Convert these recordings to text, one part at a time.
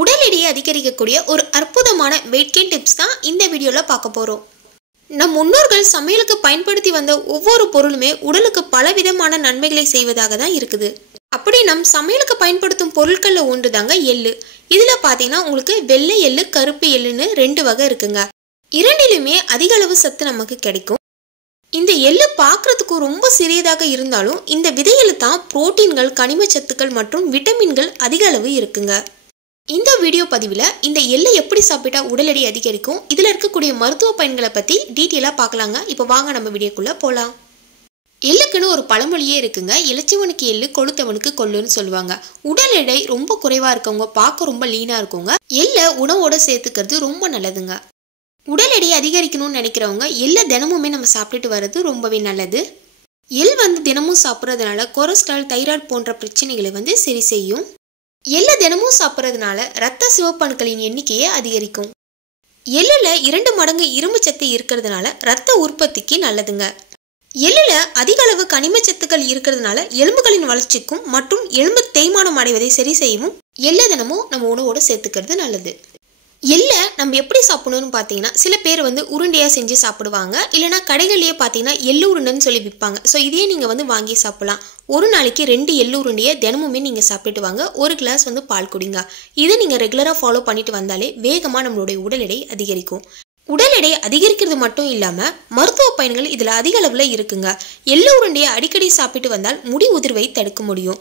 உடல் எடையை அதிகரிக்கக்கூடிய ஒரு அற்புதமான வெயிட் கெயின் டிப்ஸ் தான் இந்த வீடியோவில் பார்க்க போகிறோம். நம் முன்னோர்கள் சமையலுக்கு பயன்படுத்தி வந்த ஒவ்வொரு பொருளுமே உடலுக்கு பலவிதமான நன்மைகளை செய்வதாக தான் இருக்குது. அப்படி நம் சமையலுக்கு பயன்படுத்தும் பொருட்களில் ஒன்று தாங்க எள்ளு. இதில் பார்த்தீங்கன்னா உங்களுக்கு வெள்ளை எள்ளு, கருப்பு எள்ளுன்னு 2 வகை இருக்குங்க. இரண்டிலுமே அதிக அளவு சத்து நமக்கு கிடைக்கும். இந்த எள்ளு பார்க்கறதுக்கு ரொம்ப சிறியதாக இருந்தாலும் இந்த விதையில் தான் புரோட்டீன்கள், கனிம சத்துக்கள் மற்றும் விட்டமின்கள் அதிக அளவு இருக்குங்க. இந்த வீடியோ பதிவில் இந்த எள்ளை எப்படி சாப்பிட்டா உடல் எடை அதிகரிக்கும், இதில் இருக்கக்கூடிய மருத்துவ பயன்களை பற்றி டீட்டெயிலாக பார்க்கலாங்க. இப்போ வாங்க நம்ம வீடியோக்குள்ளே போகலாம். எள்ளுக்குன்னு ஒரு பழமொழியே இருக்குங்க. இளைச்சவனுக்கு எள்ளு, கொளுத்தவனுக்கு கொள்ளுன்னு சொல்லுவாங்க. உடல் எடை ரொம்ப குறைவாக இருக்கவங்க, பார்க்க ரொம்ப லீனாக இருக்கவங்க எள்ளை உணவோட சேர்த்துக்கிறது ரொம்ப நல்லதுங்க. உடல் எடையை அதிகரிக்கணும்னு நினைக்கிறவங்க எள்ளை தினமுமே நம்ம சாப்பிட்டுட்டு வர்றது ரொம்பவே நல்லது. எள் தினமும் சாப்பிட்றதுனால கொலஸ்ட்ரால், தைராய்டு போன்ற பிரச்சனைகளை சரி செய்யும். எள்ளை தினமும் சாப்பிட்றதுனால இரத்த சிவப்பணுக்களின் எண்ணிக்கையை அதிகரிக்கும். எள்ளுல 2 மடங்கு இரும்பு சத்து இருக்கிறதுனால இரத்த உற்பத்திக்கு நல்லதுங்க. எள்ளுல அதிக அளவு கனிம சத்துக்கள் இருக்கிறதுனால எலும்புகளின் வளர்ச்சிக்கும் மற்றும் எலும்பு தேய்மானம் அடைவதை சரி செய்யவும் எள்ளை தினமும் நம்ம உணவோட சேர்த்துக்கிறது நல்லது. எள்ளை நம்ம எப்படி சாப்பிடணும்னு பார்த்தீங்கன்னா, சில பேர் உருண்டையாக செஞ்சு சாப்பிடுவாங்க. இல்லைனா கடைகள்லேயே பார்த்தீங்கன்னா எள்ளு உருண்டைன்னு சொல்லி விற்பாங்க. ஸோ இதையே நீங்கள் வாங்கி சாப்பிடலாம். ஒரு நாளைக்கு 2 எள்ளு உருண்டையை தினமுமே நீங்கள் சாப்பிட்டுட்டு வாங்க. 1 கிளாஸ் பால் குடிங்க. இதை நீங்கள் ரெகுலராக ஃபாலோ பண்ணிட்டு வந்தாலே வேகமாக நம்மளுடைய உடல் எடை அதிகரிக்கும். உடல் எடை அதிகரிக்கிறது மட்டும் இல்லாமல் மருத்துவ பயன்கள் இதில் அதிக அளவில் இருக்குங்க. எள்ளு உருண்டையை அடிக்கடி சாப்பிட்டு வந்தால் முடி உதிர்வை தடுக்க முடியும்.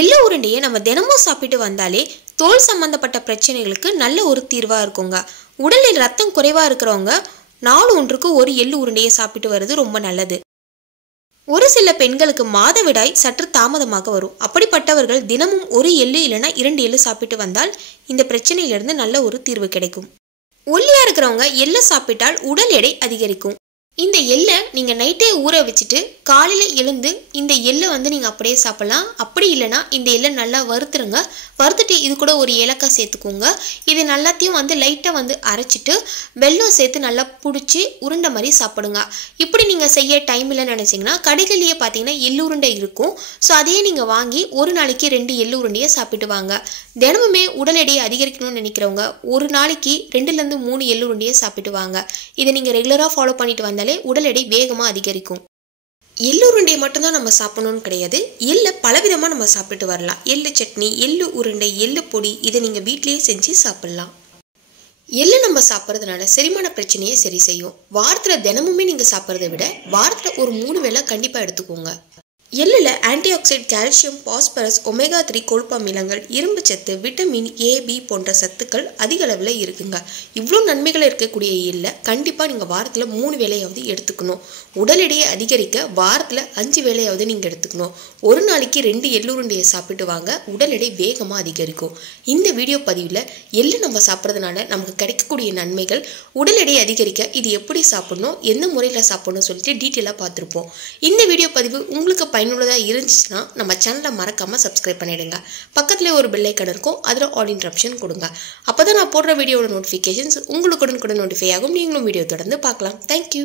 எள்ளு உருண்டையை நம்ம தினமும் சாப்பிட்டு வந்தாலே தோல் சம்பந்தப்பட்ட பிரச்சனைகளுக்கு நல்ல ஒரு தீர்வாக இருக்குங்க. உடலில் ரத்தம் குறைவாக இருக்கிறவங்க நாள் ஒன்றுக்கு 1 எள்ளு உருண்டையை சாப்பிட்டு வர்றது ரொம்ப நல்லது. ஒரு சில பெண்களுக்கு மாதவிடாய் சற்று தாமதமாக வரும். அப்படிப்பட்டவர்கள் தினமும் 1 எள்ளு இல்லைனா 2 எள்ளு சாப்பிட்டு வந்தால் இந்த பிரச்சனையிலிருந்து நல்ல ஒரு தீர்வு கிடைக்கும். ஒல்லியாக இருக்கிறவங்க எள்ளை சாப்பிட்டால் உடல் எடை அதிகரிக்கும். இந்த எள்ளை நீங்கள் நைட்டே ஊற வச்சுட்டு காலையில் எழுந்து இந்த எள்ளை நீங்கள் அப்படியே சாப்பிட்லாம். அப்படி இல்லைனா இந்த எள்ளை நல்லா வறுத்துருங்க. வறுத்துட்டு இது கூட ஒரு ஏலக்காய் சேர்த்துக்கோங்க. இது எல்லாத்தையும் லைட்டாக அரைச்சிட்டு வெல்லம் சேர்த்து நல்லா பிடிச்சி உருண்டை மாதிரி சாப்பிடுங்க. இப்படி நீங்கள் செய்ய டைம் இல்லைன்னு நினச்சிங்கன்னா கடைகள்லேயே பார்த்தீங்கன்னா எள்ளு உருண்டை இருக்கும். ஸோ அதையே நீங்கள் வாங்கி ஒரு நாளைக்கு 2 எள்ளு உருண்டையை சாப்பிட்டு வாங்க. தினமுமே உடல் எடையை அதிகரிக்கணும்னு நினைக்கிறவங்க ஒரு நாளைக்கு 2லேருந்து 3 எள்ளு உருண்டையை சாப்பிட்டு வாங்க. இதை நீங்கள் ரெகுலராக ஃபாலோ பண்ணிட்டு வந்தாலே உடல் எடை வேகமாக அதிகரிக்கும். எள்ளு உருண்டையை மட்டும்தான் நம்ம சாப்பிடணும்னு கிடையாது. எள்ளை பலவிதமாக நம்ம சாப்பிட்டு வரலாம். எள்ளு சட்னி, எள்ளு உருண்டை, எள்ளு பொடி இதை நீங்கள் வீட்டிலேயே செஞ்சு சாப்பிட்லாம். எள்ளு நம்ம சாப்பிட்றதுனால செரிமான பிரச்சனையை சரி செய்யும். வாரத்தில் தினமுமே நீங்கள் சாப்பிட்றதை விட வாரத்தில் ஒரு 3 வேளை கண்டிப்பாக எடுத்துக்கோங்க. எள்ளில் antioxidant, calcium, phosphorus, omega 3 கொழுப்பு அமிலங்கள், இரும்பு சத்து, விட்டமின் A, B போன்ற சத்துக்கள் அதிக அளவில் இருக்குங்க. இவ்வளோ நன்மைகள் இருக்கக்கூடிய எள்ளை கண்டிப்பாக நீங்கள் வாரத்தில் 3 வேளையாவது எடுத்துக்கணும். உடல் எடையை அதிகரிக்க வாரத்தில் 5 வேளையாவது நீங்கள் எடுத்துக்கணும். ஒரு நாளைக்கு 2 எள்ளுருண்டையை சாப்பிட்டு வாங்க. உடல் எடை வேகமாக அதிகரிக்கும். இந்த வீடியோ பதிவில் எள்ளு நம்ம சாப்பிட்றதுனால நமக்கு கிடைக்கக்கூடிய நன்மைகள், உடல் எடையை அதிகரிக்க இது எப்படி சாப்பிடணும், எந்த முறையில் சாப்பிடணும்னு சொல்லிட்டு டீட்டெயிலாக பார்த்துருப்போம். இந்த வீடியோ பதிவு உங்களுக்கு பயனுள்ளதாக இருந்துச்சுன்னா நம்ம சேனலை மறக்காமல் சப்ஸ்கிரைப் பண்ணிடுங்க. பக்கத்துலேயே ஒரு பெல் ஐக்கான் இருக்கும், அதில் ஆல் இன்ட்ரப்ஷன் கொடுங்க. அப்போ தான் நான் போடுற வீடியோட நோட்டிஃபிகேஷன்ஸ் உங்களுக்கு உடனுக்குடன் நோட்டிஃபை ஆகும். நீங்களும் வீடியோ தொடர்ந்து பார்க்கலாம். தேங்க்யூ.